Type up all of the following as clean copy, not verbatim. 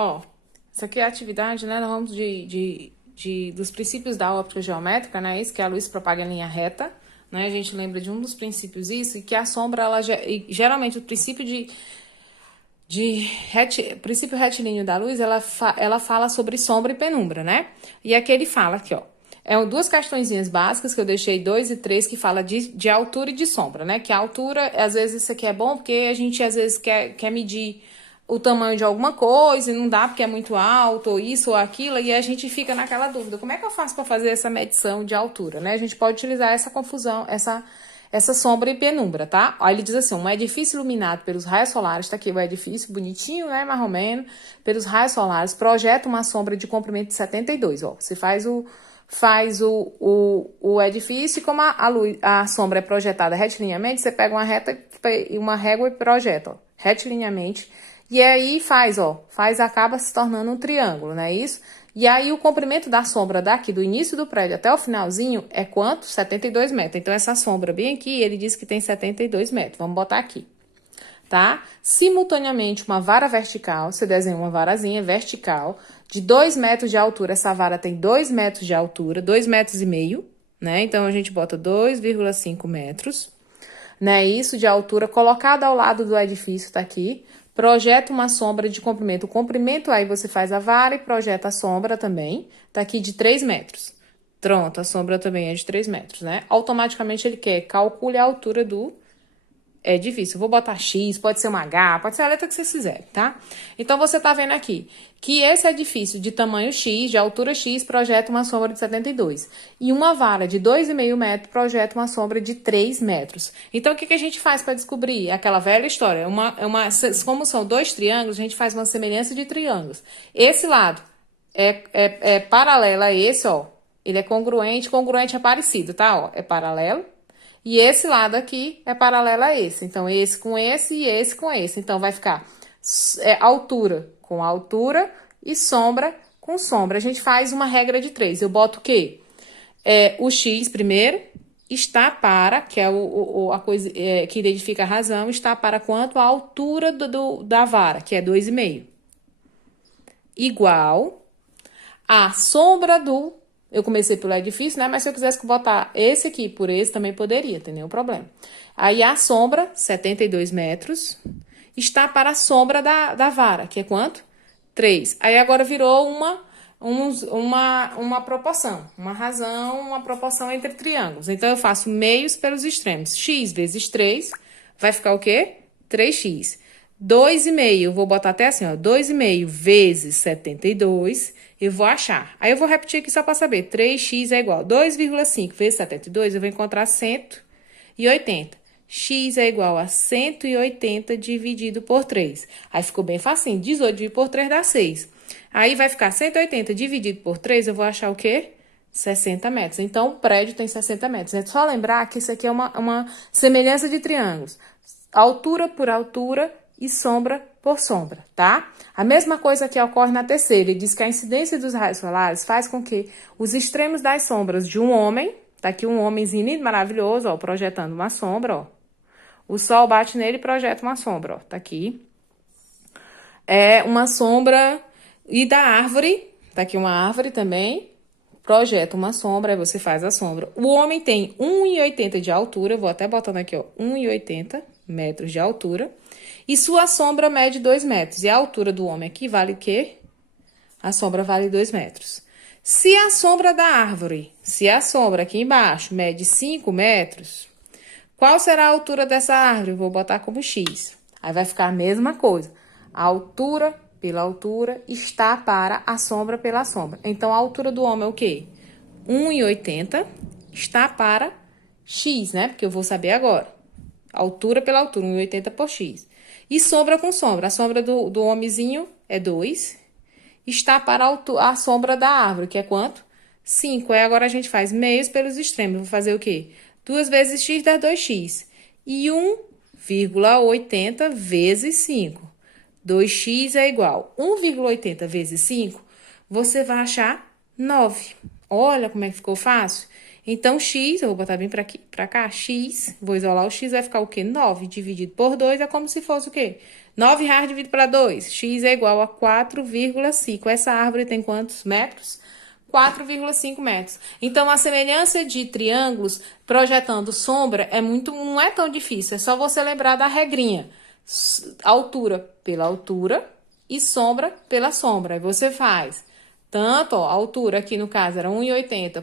Ó, isso aqui é a atividade, né? Nós vamos dos princípios da óptica geométrica, né? Isso que a luz se propaga em linha reta, né? A gente lembra de um dos princípios isso, e que a sombra, e geralmente o princípio princípio retilíneo da luz, ela fala sobre sombra e penumbra, né? E aqui ele fala aqui, ó. Duas questõezinhas básicas que eu deixei 2 e 3 que fala de altura e de sombra, né? Que a altura, às vezes isso aqui é bom porque a gente às vezes quer medir o tamanho de alguma coisa e não dá porque é muito alto, ou isso ou aquilo, e a gente fica naquela dúvida. Como é que eu faço para fazer essa medição de altura, né? A gente pode utilizar essa confusão, essa sombra e penumbra, tá? Aí ele diz assim, um edifício iluminado pelos raios solares, tá aqui o edifício, bonitinho, né, mais ou menos, pelos raios solares, projeta uma sombra de comprimento de 72, ó. Você faz o edifício, e como a sombra é projetada retilíneamente, você pega uma régua e projeta, ó, retilíneamente, e aí acaba se tornando um triângulo, não é isso? E aí o comprimento da sombra daqui, do início do prédio até o finalzinho, é quanto? 72 metros. Então, essa sombra bem aqui, ele diz que tem 72 metros. Vamos botar aqui, tá? Simultaneamente, uma vara vertical, você desenha uma varazinha vertical, de 2 metros de altura. Essa vara tem 2 metros de altura, 2,5 metros, né? Então, a gente bota 2,5 metros, né? Isso de altura, colocado ao lado do edifício, tá aqui. Projeta uma sombra de comprimento. O comprimento, aí você faz a vara e projeta a sombra também. Tá aqui de 3 metros. Pronto, a sombra também é de 3 metros, né? Automaticamente ele quer, calcule a altura do edifício. Eu vou botar X, pode ser uma H, pode ser a letra que vocês quiserem, tá? Então, você tá vendo aqui que esse edifício de tamanho X, de altura X, projeta uma sombra de 72. E uma vara de 2,5 metros projeta uma sombra de 3 metros. Então, o que a gente faz para descobrir? Aquela velha história. Como são dois triângulos, a gente faz uma semelhança de triângulos. Esse lado é paralelo a esse, ó. Ele é congruente é parecido, tá? Ó, é paralelo. E esse lado aqui é paralelo a esse. Então, esse com esse e esse com esse. Então, vai ficar altura com altura e sombra com sombra. A gente faz uma regra de 3. Eu boto o quê? O X primeiro está para, que é a coisa que identifica a razão, está para quanto? A altura da vara, que é 2,5. Igual a sombra do... Eu comecei pelo edifício, né? Mas se eu quisesse botar esse aqui por esse, também poderia, tem nenhum problema. Aí a sombra, 72 metros, está para a sombra da vara, que é quanto? 3. Aí agora virou uma proporção, uma proporção entre triângulos. Então, eu faço meios pelos extremos. X vezes 3 vai ficar o quê? 3x. 2,5, eu vou botar até assim, ó, 2,5 vezes 72, eu vou achar. Aí eu vou repetir aqui só para saber, 3x é igual a 2,5 vezes 72, eu vou encontrar 180. X é igual a 180 dividido por 3. Aí ficou bem facinho, 18 dividido por 3 dá 6. Aí vai ficar 180 dividido por 3, eu vou achar o quê? 60 metros. Então, o prédio tem 60 metros. É só lembrar que isso aqui é uma semelhança de triângulos. Altura por altura e sombra por sombra, tá? A mesma coisa que ocorre na terceira. Ele diz que a incidência dos raios solares faz com que os extremos das sombras de um homem, tá aqui um homenzinho lindo, maravilhoso, ó, projetando uma sombra, ó. O sol bate nele e projeta uma sombra, ó, tá aqui. É uma sombra, e da árvore, tá aqui uma árvore também, projeta uma sombra, aí você faz a sombra. O homem tem 1,80 de altura, vou até botando aqui, ó, 1,80 metros de altura. E sua sombra mede 2 metros. E a altura do homem aqui vale o quê? A sombra vale 2 metros. Se a sombra da árvore, se a sombra aqui embaixo mede 5 metros, qual será a altura dessa árvore? Eu vou botar como X. Aí vai ficar a mesma coisa. A altura pela altura está para a sombra pela sombra. Então, a altura do homem é o quê? 1,80 está para X, né? Porque eu vou saber agora. Altura pela altura, 1,80 por X. E sombra com sombra. A sombra do homenzinho é 2. Está para a sombra da árvore, que é quanto? 5. Aí agora a gente faz meios pelos extremos. Vou fazer o quê? 2 vezes x dá 2x. E 1,80 vezes 5. 2x é igual. 1,80 vezes 5, você vai achar 9. Olha como é que ficou fácil. Então, x, eu vou botar bem pra cá, x, vou isolar o x, vai ficar o quê? 9 dividido por 2 é como se fosse o quê? 9 reais dividido para 2. X é igual a 4,5. Essa árvore tem quantos metros? 4,5 metros. Então, a semelhança de triângulos projetando sombra não é tão difícil. É só você lembrar da regrinha. Altura pela altura e sombra pela sombra. Aí você faz tanto, ó, a altura aqui no caso era 1,80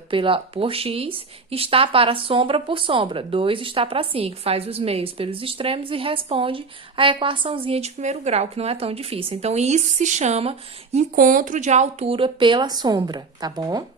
por x, está para sombra por sombra. 2 está para 5. Faz os meios pelos extremos e responde a equaçãozinha de primeiro grau, que não é tão difícil. Então, isso se chama encontro de altura pela sombra, tá bom?